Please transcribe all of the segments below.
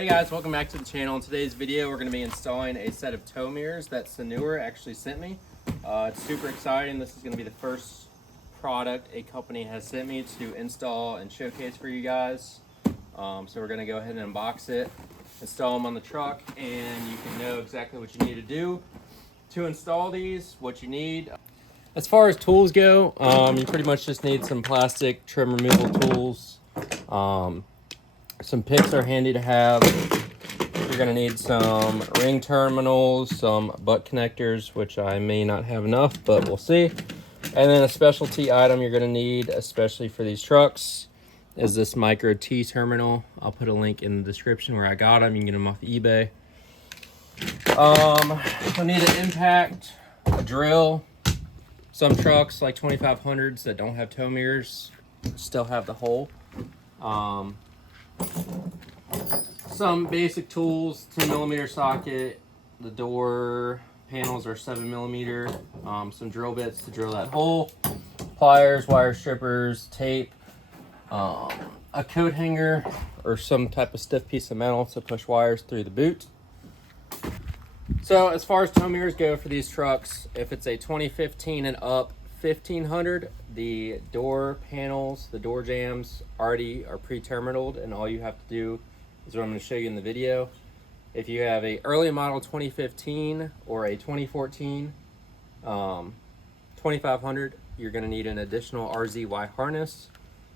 Hey guys, welcome back to the channel. In today's video, we're going to be installing a set of tow mirrors that Sanooer actually sent me. It's super exciting. This is going to be the first product a company has sent me to install and showcase for you guys. So we're going to go ahead and unbox it, install them on the truck, and you can know exactly what you need to do to install these, what you need. As far as tools go, you pretty much just need some plastic trim removal tools. Some picks are handy to have. You're going to need some ring terminals, some butt connectors, which I may not have enough, but we'll see. And then a specialty item you're going to need, especially for these trucks, is this micro T terminal. I'll put a link in the description where I got them. You can get them off eBay. You'll need an impact, a drill. Some trucks, like 2500s that don't have tow mirrors, still have the hole. Some basic tools, 10mm socket, the door panels are 7mm, some drill bits to drill that hole, pliers, wire strippers, tape, a coat hanger or some type of stiff piece of metal to push wires through the boot. So as far as tow mirrors go for these trucks, if it's a 2015 and up 1500, the door panels, the door jambs already are pre-terminaled, and all you have to do is what I'm going to show you in the video. If you have a early model 2015 or a 2014 2500, you're going to need an additional RZY harness.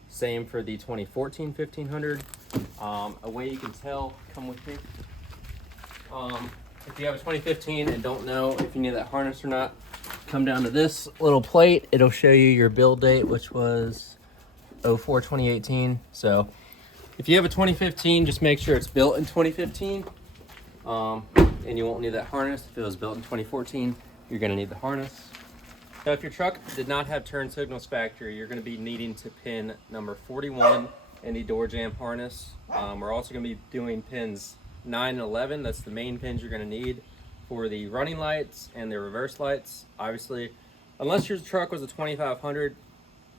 Same for the 2014 1500. A way you can tell, come with me. If you have a 2015 and don't know if you need that harness or not, come down to this little plate. It'll show you your build date, which was 04/2018. So if you have a 2015, just make sure it's built in 2015, and you won't need that harness. If it was built in 2014, you're going to need the harness. So if your truck did not have turn signals factory, you're going to be needing to pin number 41 in the door jamb harness. We're also going to be doing pins 9 and 11. That's the main pins you're going to need for the running lights and the reverse lights. Obviously, unless your truck was a 2500,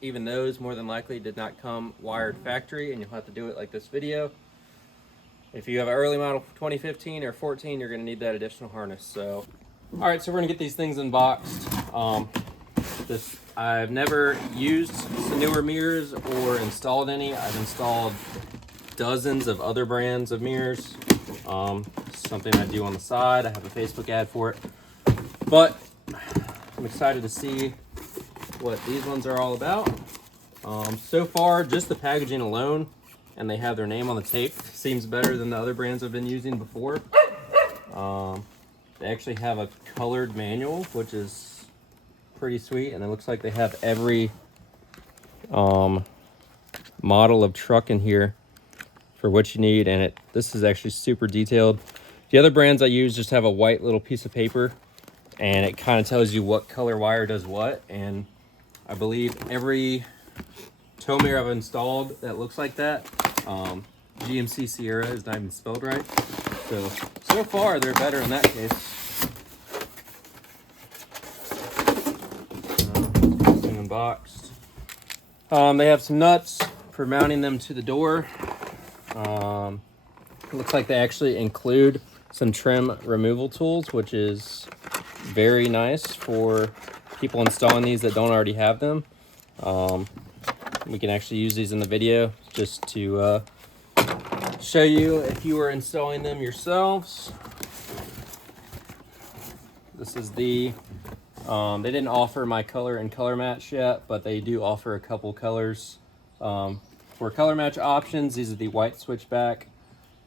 even those more than likely did not come wired factory, and you'll have to do it like this video. If you have an early model 2015 or 14, you're going to need that additional harness. So, all right, so we're going to get these things unboxed. I've never used Sanooer mirrors or installed any. I've installed dozens of other brands of mirrors. Something I do on the side. I have a Facebook ad for it. But I'm excited to see what these ones are all about. So far, just the packaging alone, and they have their name on the tape, seems better than the other brands I've been using before. They actually have a colored manual, which is pretty sweet, and it looks like they have every model of truck in here for what you need, and this is actually super detailed. The other brands I use just have a white little piece of paper, and it kind of tells you what color wire does what. And I believe every tow mirror I've installed that looks like that, GMC Sierra is not even spelled right. So far they're better in that case. Unboxed. They have some nuts for mounting them to the door. It looks like they actually include some trim removal tools, which is very nice for people installing these that don't already have them. We can actually use these in the video just to show you if you were installing them yourselves. This is they didn't offer my color and color match yet, but they do offer a couple colors. For color match options, these are the white switchback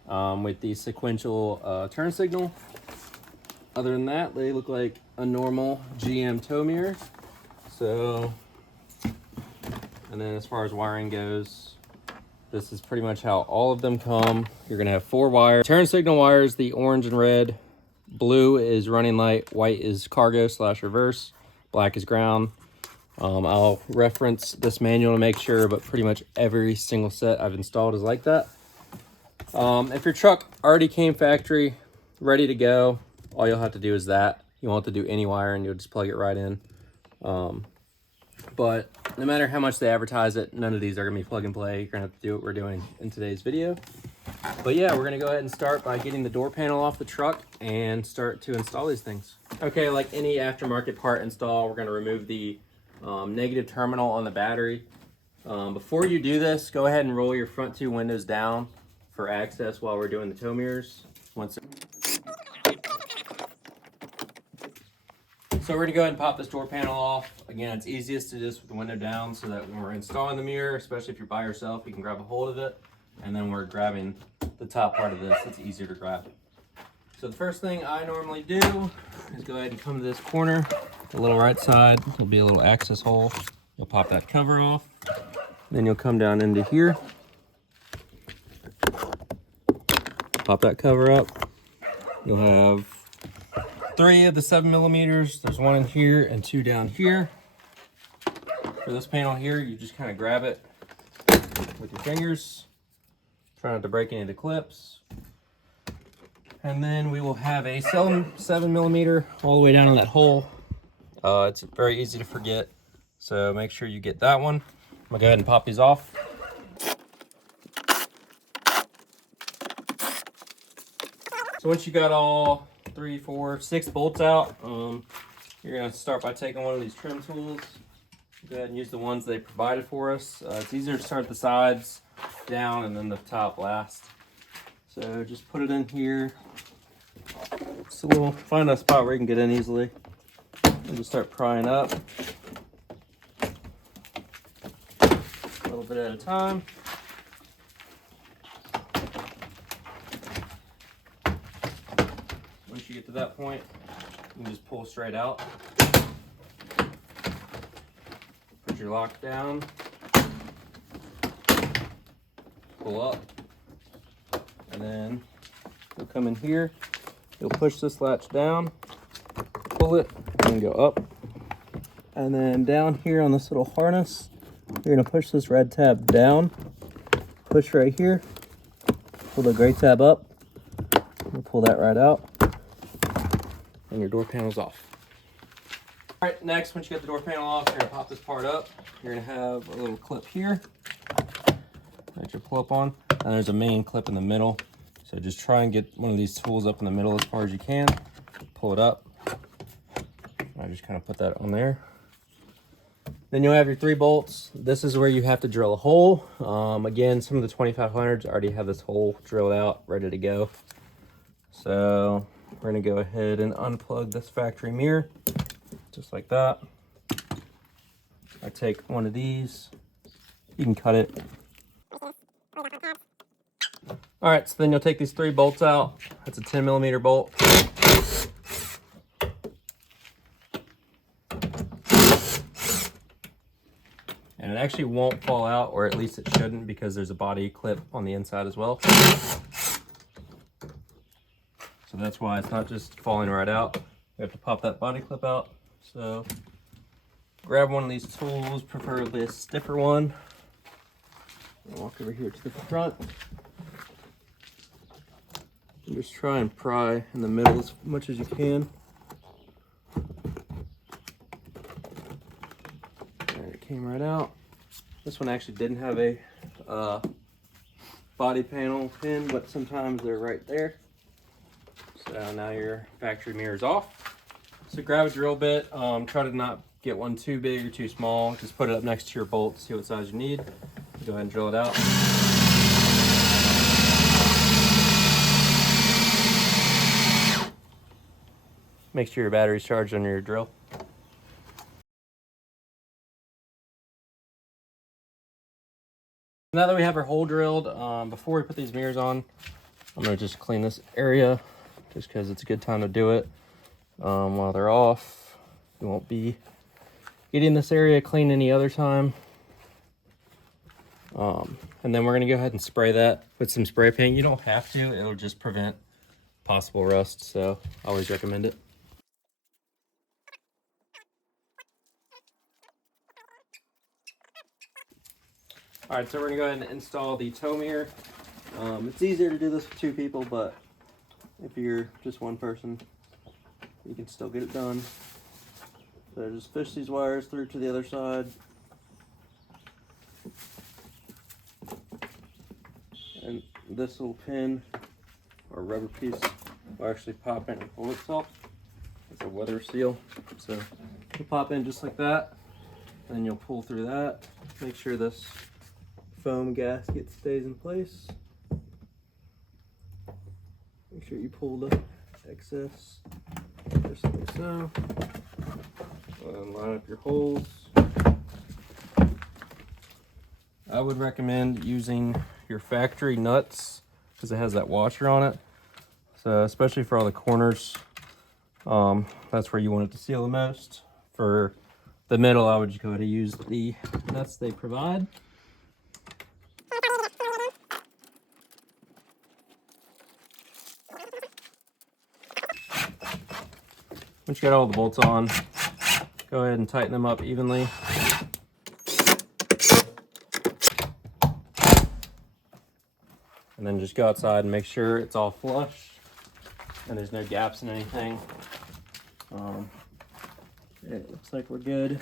with the sequential turn signal. Other than that, they look like a normal GM tow mirror. So, and then as far as wiring goes, this is pretty much how all of them come. You're gonna have 4 wires. Turn signal wires, the orange and red. Blue is running light, white is cargo / reverse, black is ground. I'll reference this manual to make sure, but pretty much every single set I've installed is like that. If your truck already came factory, ready to go, all you'll have to do is that. You won't have to do any wiring, you'll just plug it right in. But no matter how much they advertise it, none of these are gonna be plug and play. You're gonna have to do what we're doing in today's video. But yeah, we're gonna go ahead and start by getting the door panel off the truck and start to install these things. Okay, like any aftermarket part install, we're gonna remove the negative terminal on the battery. Before you do this, go ahead and roll your front two windows down for access while we're doing the tow mirrors. So we're gonna go ahead and pop this door panel off. Again, it's easiest to do this with the window down so that when we're installing the mirror, especially if you're by yourself, you can grab a hold of it. And then we're grabbing the top part of this, it's easier to grab. So the first thing I normally do is go ahead and come to this corner, the little right side, there'll be a little access hole. You'll pop that cover off. Then you'll come down into here. Pop that cover up. You'll have 3 of the 7mm. There's 1 in here and 2 down here. For this panel here, you just kind of grab it with your fingers. Try not to break any of the clips. And then we will have a 7mm all the way down in that hole. It's very easy to forget, so make sure you get that one. I'm gonna go ahead and pop these off. So once you got all 3, 4, 6 bolts out, you're gonna start by taking one of these trim tools. Go ahead and use the ones they provided for us. It's easier to start the sides down and then the top last. So just put it in here. So we'll find a spot where you can get in easily. And just start prying up. A little bit at a time. Once you get to that point, you can just pull straight out. Put your lock down. Pull up. And then you'll come in here. You'll push this latch down, pull it, and go up. And then down here on this little harness, you're gonna push this red tab down, push right here, pull the gray tab up, and pull that right out, and your door panel's off. All right, next, once you get the door panel off, you're gonna pop this part up. You're gonna have a little clip here that you pull up on, and there's a main clip in the middle. So just try and get one of these tools up in the middle as far as you can. Pull it up. I just kind of put that on there. Then you'll have your 3 bolts. This is where you have to drill a hole. Again, some of the 2500s already have this hole drilled out, ready to go. So we're gonna go ahead and unplug this factory mirror, just like that. I take one of these. You can cut it. All right, so then you'll take these 3 bolts out. That's a 10mm bolt. And it actually won't fall out, or at least it shouldn't, because there's a body clip on the inside as well. So that's why it's not just falling right out. You have to pop that body clip out. So grab one of these tools, preferably a stiffer one. Walk over here to the front. And just try and pry in the middle as much as you can. And it came right out. This one actually didn't have a body panel pin, but sometimes they're right there. So now your factory mirror is off. So grab a drill bit. Try to not get one too big or too small. Just put it up next to your bolt, see what size you need. Go ahead and drill it out. Make sure your battery's charged on your drill. Now that we have our hole drilled, before we put these mirrors on, I'm gonna just clean this area just because it's a good time to do it while they're off. You won't be getting this area clean any other time. And then we're gonna go ahead and spray that with some spray paint. You don't have to, it'll just prevent possible rust, so I always recommend it. All right, so we're gonna go ahead and install the tow mirror. It's easier to do this with 2 people, but if you're just one person, you can still get it done. So just fish these wires through to the other side. And this little pin or rubber piece will actually pop in and pull itself. It's a weather seal. So you'll pop in just like that, and then you'll pull through that. Make sure this foam gasket stays in place. Make sure you pull the excess just like so. And line up your holes. I would recommend using your factory nuts because it has that washer on it. So especially for all the corners, that's where you want it to seal the most. For the middle, I would just go ahead and use the nuts they provide. Once you got all the bolts on, go ahead and tighten them up evenly. And then just go outside and make sure it's all flush and there's no gaps in anything. It looks like we're good.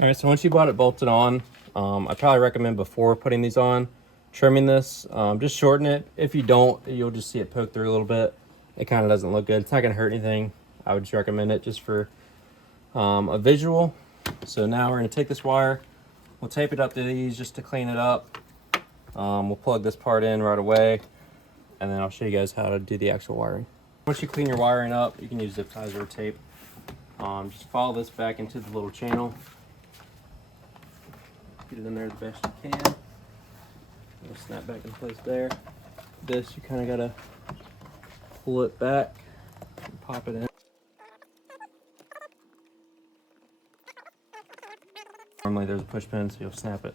All right, so once you bought it bolted on, I probably recommend before putting these on, trimming this, just shorten it. If you don't, you'll just see it poke through a little bit. It kind of doesn't look good. It's not gonna hurt anything. I would just recommend it just for a visual. So now we're gonna take this wire, we'll tape it up to these just to clean it up. We'll plug this part in right away, and then I'll show you guys how to do the actual wiring. Once you clean your wiring up, you can use zip ties or tape. Just follow this back into the little channel. Get it in there the best you can. It'll snap back in place there. This, you kind of gotta pull it back and pop it in. Normally there's a push pin, so you'll snap it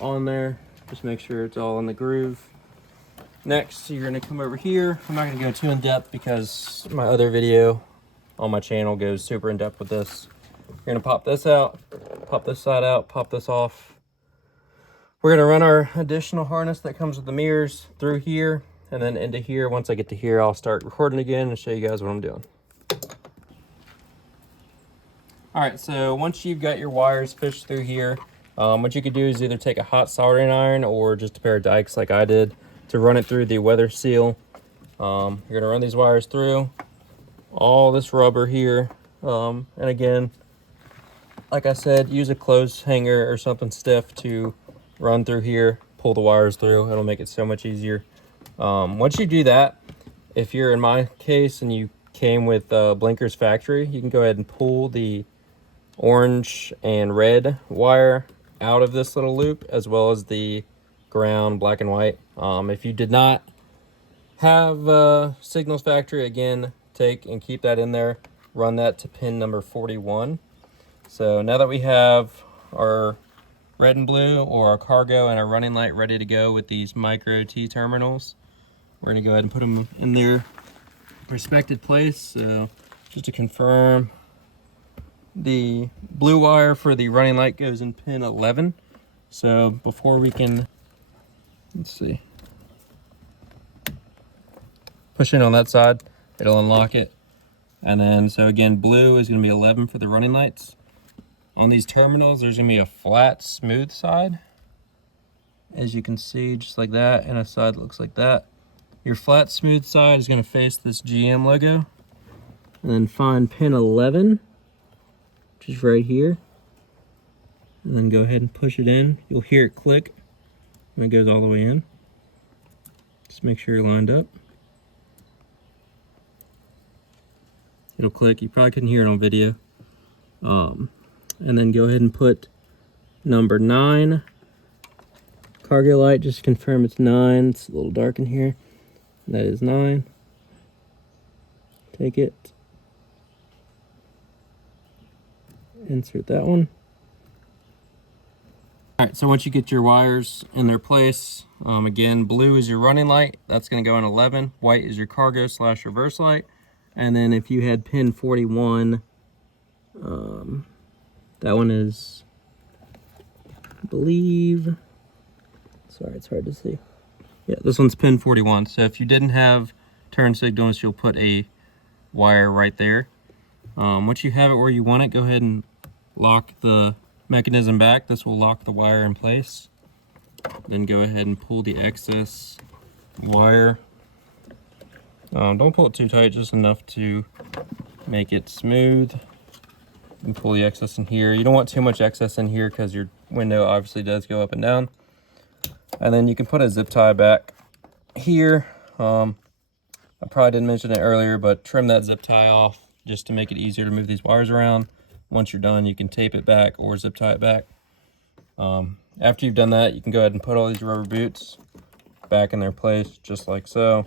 on there. Just make sure it's all in the groove. Next, you're gonna come over here. I'm not gonna go too in depth because my other video on my channel goes super in depth with this. You're gonna pop this out, pop this side out, pop this off. We're gonna run our additional harness that comes with the mirrors through here and then into here. Once I get to here, I'll start recording again and show you guys what I'm doing. All right, so once you've got your wires fished through here, what you could do is either take a hot soldering iron or just a pair of dikes like I did to run it through the weather seal. You're gonna run these wires through all this rubber here. And again, like I said, use a clothes hanger or something stiff to run through here, pull the wires through. It'll make it so much easier. Once you do that, if you're in my case and you came with Blinkers Factory, you can go ahead and pull the orange and red wire out of this little loop, as well as the ground black and white. If you did not have Signals Factory, again, take and keep that in there, run that to pin number 41. So now that we have our red and blue, or our cargo and our running light ready to go with these micro T terminals, we're gonna go ahead and put them in their respected place. So just to confirm, the blue wire for the running light goes in pin 11. So before we can, let's see, push in on that side, it'll unlock it. And then, so again, blue is gonna be 11 for the running lights. On these terminals, there's gonna be a flat, smooth side, as you can see, just like that, and a side that looks like that. Your flat, smooth side is gonna face this GM logo. And then find pin 11, which is right here. And then go ahead and push it in. You'll hear it click, and it goes all the way in. Just make sure you're lined up. It'll click. You probably couldn't hear it on video. And then go ahead and put number 9. Cargo light, just confirm it's 9. It's a little dark in here. That is 9. Take it. Insert that one. All right, so once you get your wires in their place, again, blue is your running light. That's gonna go in 11. White is your cargo / reverse light. And then if you had pin 41, that one is, I believe, sorry, it's hard to see. Yeah, this one's pin 41. So if you didn't have turn signals, you'll put a wire right there. Once you have it where you want it, go ahead and lock the mechanism back. This will lock the wire in place. Then go ahead and pull the excess wire. Don't pull it too tight, just enough to make it smooth. And pull the excess in here. You don't want too much excess in here because your window obviously does go up and down. And then you can put a zip tie back here. I probably didn't mention it earlier, but trim that zip tie off just to make it easier to move these wires around. Once you're done, you can tape it back or zip tie it back. After you've done that, you can go ahead and put all these rubber boots back in their place, just like so.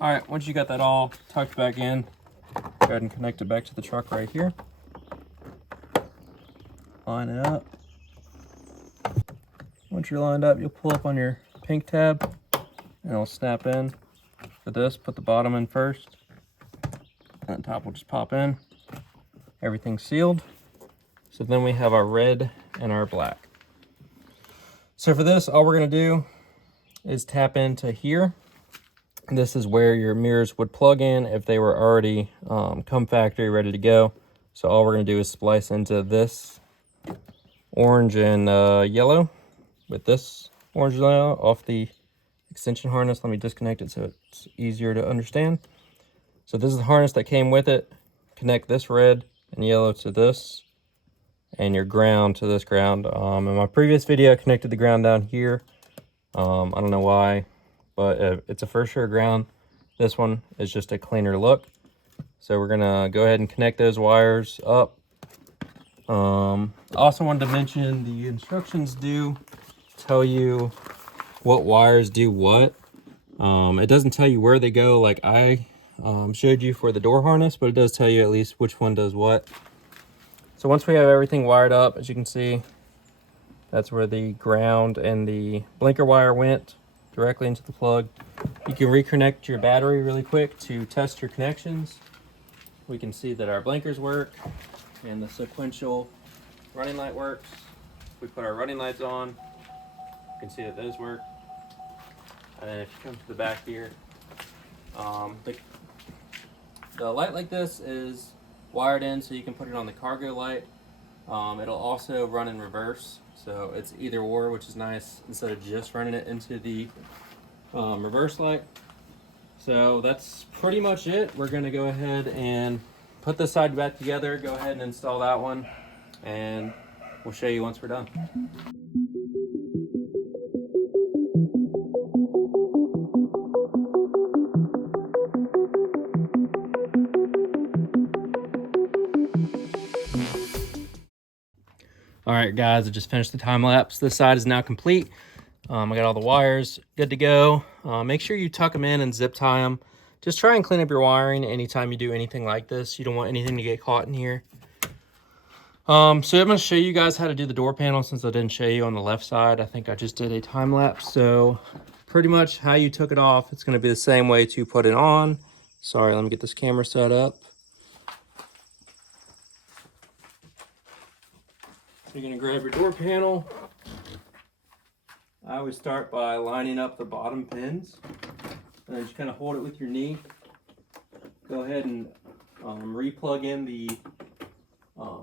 All right, once you got that all tucked back in, go ahead and connect it back to the truck right here. Line it up. Once you're lined up, you'll pull up on your pink tab and it'll snap in. For this, put the bottom in first, and the top will just pop in. Everything's sealed. So then we have our red and our black. So for this, all we're gonna do is tap into here. This is where your mirrors would plug in if they were already come factory ready to go. So all we're gonna do is splice into this orange and yellow with this orange and yellow off the extension harness. Let me disconnect it so it's easier to understand. So this is the harness that came with it. Connect this red and yellow to this, and your ground to this ground. In my previous video, I connected the ground down here. I don't know why, but it's a for sure ground. This one is just a cleaner look. So we're gonna go ahead and connect those wires up. I also wanted to mention the instructions do tell you what wires do what. It doesn't tell you where they go like I showed you for the door harness, but it does tell you at least which one does what. So once we have everything wired up, as you can see, that's where the ground and the blinker wire went directly into the plug. You can reconnect your battery really quick to test your connections. We can see that our blinkers work and the sequential running light works. We put our running lights on, you can see that those work. And then if you come to the back here, the light like this is wired in so you can put it on the cargo light. It'll also run in reverse, so it's either or, which is nice instead of just running it into the reverse light. So that's pretty much it. We're gonna go ahead and put this side back together, go ahead and install that one, and we'll show you once we're done. All right, guys, I just finished the time lapse. This side is now complete. I got all the wires good to go. Make sure you tuck them in and zip tie them. Just try and clean up your wiring anytime you do anything like this. You don't want anything to get caught in here. So I'm going to show you guys how to do the door panel since I didn't show you on the left side. I think I just did a time lapse. So pretty much how you took it off, it's going to be the same way to put it on. Sorry, let me get this camera set up. You're going to grab your door panel. I always start by lining up the bottom pins, and then just kind of hold it with your knee. Go ahead and re-plug in the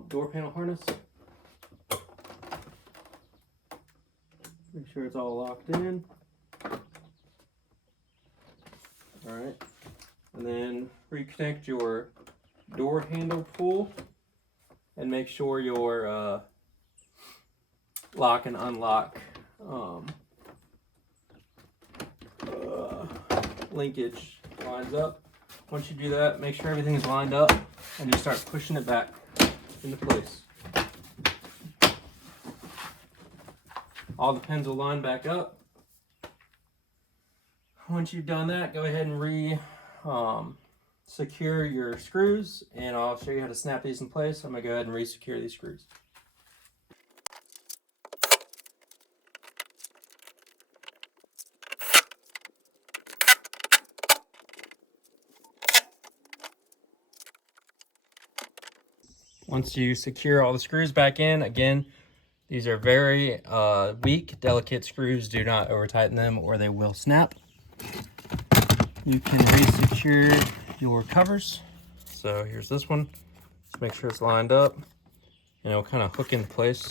door panel harness. Make sure it's all locked in. All right, and then reconnect your door handle pull, and make sure your lock and unlock linkage lines up. Once you do that, make sure everything is lined up and just start pushing it back into place. All the pins will line back up. Once you've done that, go ahead and secure your screws, and I'll show you how to snap these in place. I'm gonna go ahead and re-secure these screws. Once you secure all the screws back in, again, these are very weak, delicate screws. Do not over tighten them or they will snap. You can re-secure your covers. So here's this one. Just make sure it's lined up. and it'll kind of hook into place.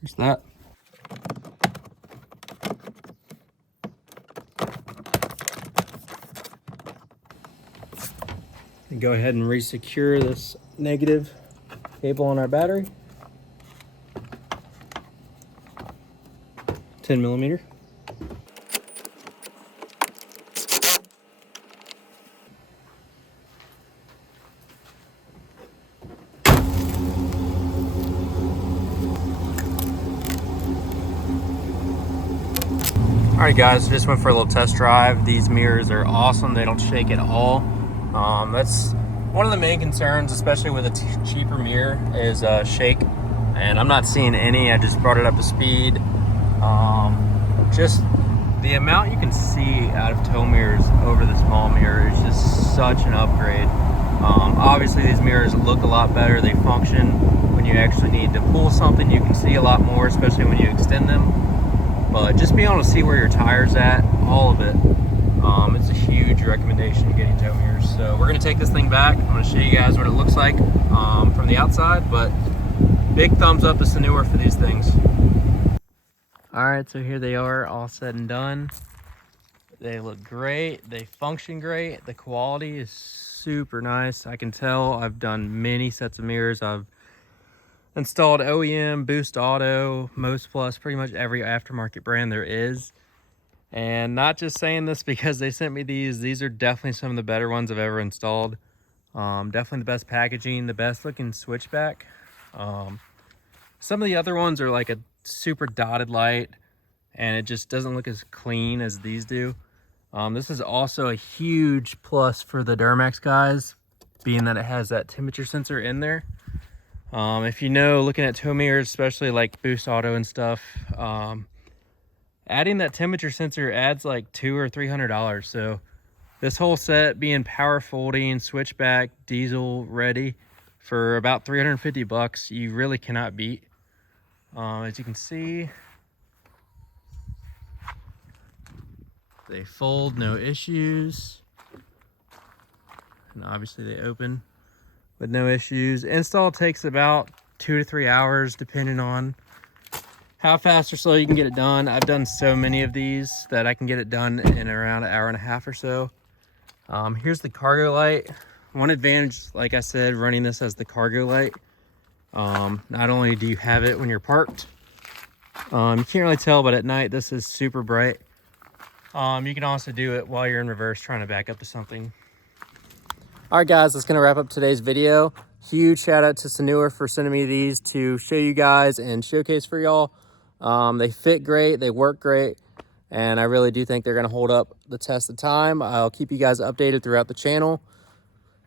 There's that. And go ahead and re-secure this negative cable on our battery. 10 millimeter. Alright guys, just went for a little test drive. These mirrors are awesome. They don't shake at all. That's one of the main concerns, especially with a cheaper mirror, is shake. And I'm not seeing any. I just brought it up to speed. Just the amount you can see out of tow mirrors over the small mirror is just such an upgrade. Obviously these mirrors look a lot better. They function when you actually need to pull something. You can see a lot more, especially when you extend them. But just being able to see where your tire's at, all of it, it's a huge recommendation getting tow mirrors. So we're gonna take this thing back. I'm gonna show you guys what it looks like from the outside, but big thumbs up to Sanooer for these things. All right, so here they are, all said and done. They look great, they function great, the quality is super nice. I can tell I've done many sets of mirrors. I've installed OEM, boostauto, mostplus, pretty much every aftermarket brand there is. And not just saying this because they sent me these are definitely some of the better ones I've ever installed. Definitely the best packaging, the best looking switchback. Some of the other ones are like a super dotted light and it just doesn't look as clean as these do. This is also a huge plus for the Duramax guys, being that it has that temperature sensor in there. If you know, looking at tow mirrors, especially like boostauto and stuff, adding that temperature sensor adds like $200 or $300. So this whole set being power folding, switchback, diesel ready for about 350 bucks, you really cannot beat. As you can see, they fold, no issues. And obviously they open with no issues. Install takes about 2 to 3 hours, depending on how fast or slow you can get it done. I've done so many of these that I can get it done in around an hour and a half or so. Here's the cargo light. One advantage, like I said, running this as the cargo light. Not only do you have it when you're parked, you can't really tell, but at night this is super bright. You can also do it while you're in reverse trying to back up to something. All right guys, that's gonna wrap up today's video. Huge shout out to Sanooer for sending me these to show you guys and showcase for y'all. They fit great, they work great, and I really do think they're gonna hold up the test of time. I'll keep you guys updated throughout the channel.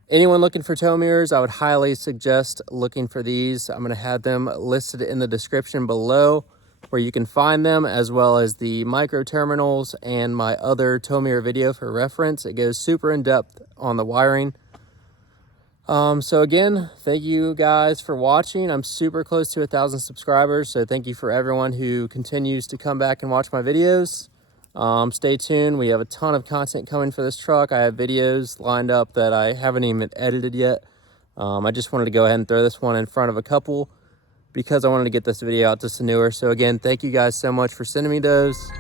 Anyone looking for tow mirrors, I would highly suggest looking for these. I'm gonna have them listed in the description below where you can find them, as well as the micro terminals and my other tow mirror video for reference. It goes super in depth on the wiring. So again, thank you guys for watching. I'm super close to 1,000 subscribers, so thank you for everyone who continues to come back and watch my videos. Stay tuned. We have a ton of content coming for this truck. I have videos lined up that I haven't even edited yet. I just wanted to go ahead and throw this one in front of a couple because I wanted to get this video out to Sanooer. So again, thank you guys so much for sending me those.